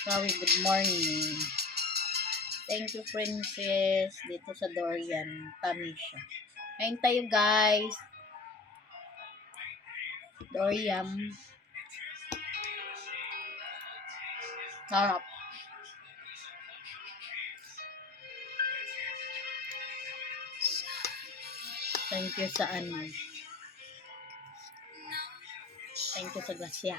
Sorry, good morning. Thank you, Princess. Dito sa Dorian, Tamisha. Kain tayo, guys. Dorian. Sarap. Thank you sa ano. Thank you sa Gracia.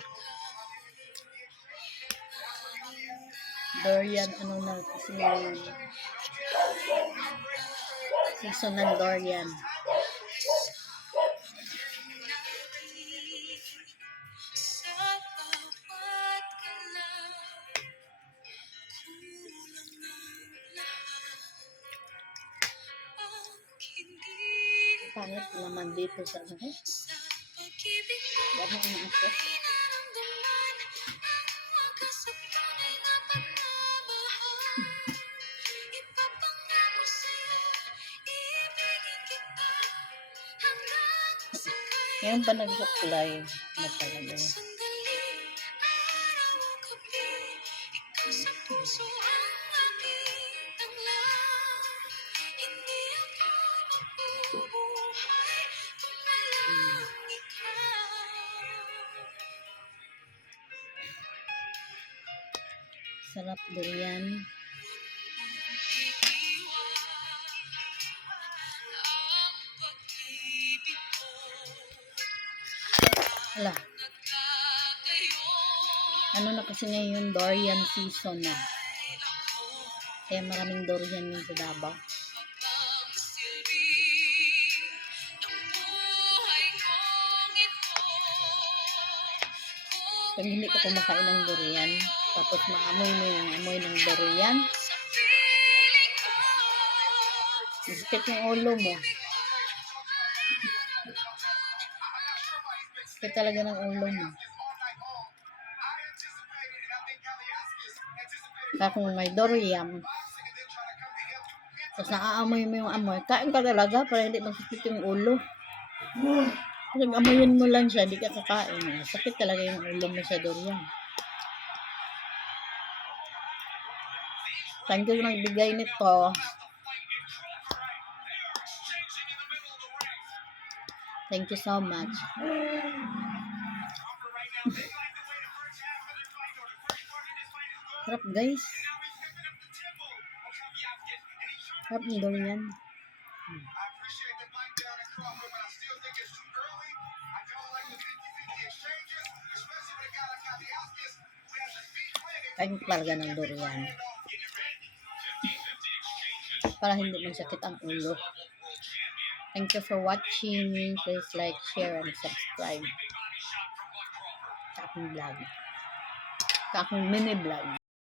Dorian, ano na kasi season ng Dorian. Pangit naman dito sa ano. Dami ang ito. Ngayon pa nag-supply na talaga. Sarap durian. Ala. Ano na kasi ngayon, durian season na. Kaya maraming durian yun sa Davao. Pag hindi ka kumakain ng durian, tapos maamoy mo yung amoy ng durian, masakit yung ulo mo. Sakit talaga ng ulo mo. Kaya kung may durian, tapos naaamoy mo yung amoy, kain ka talaga para hindi masakit yung ulo. Kasi amoyin mo lang siya, hindi ka kakain. Sakit talaga yung ulo mo sa durian. Thank you na nagbigay nito. Thank you so much. Sarap, guys. Sarap ng durian. Kain talaga ng durian. Para hindi masakit ang ulo. Thank you for watching. Please like, share, and subscribe sa aking vlog. Sa aking mini vlog.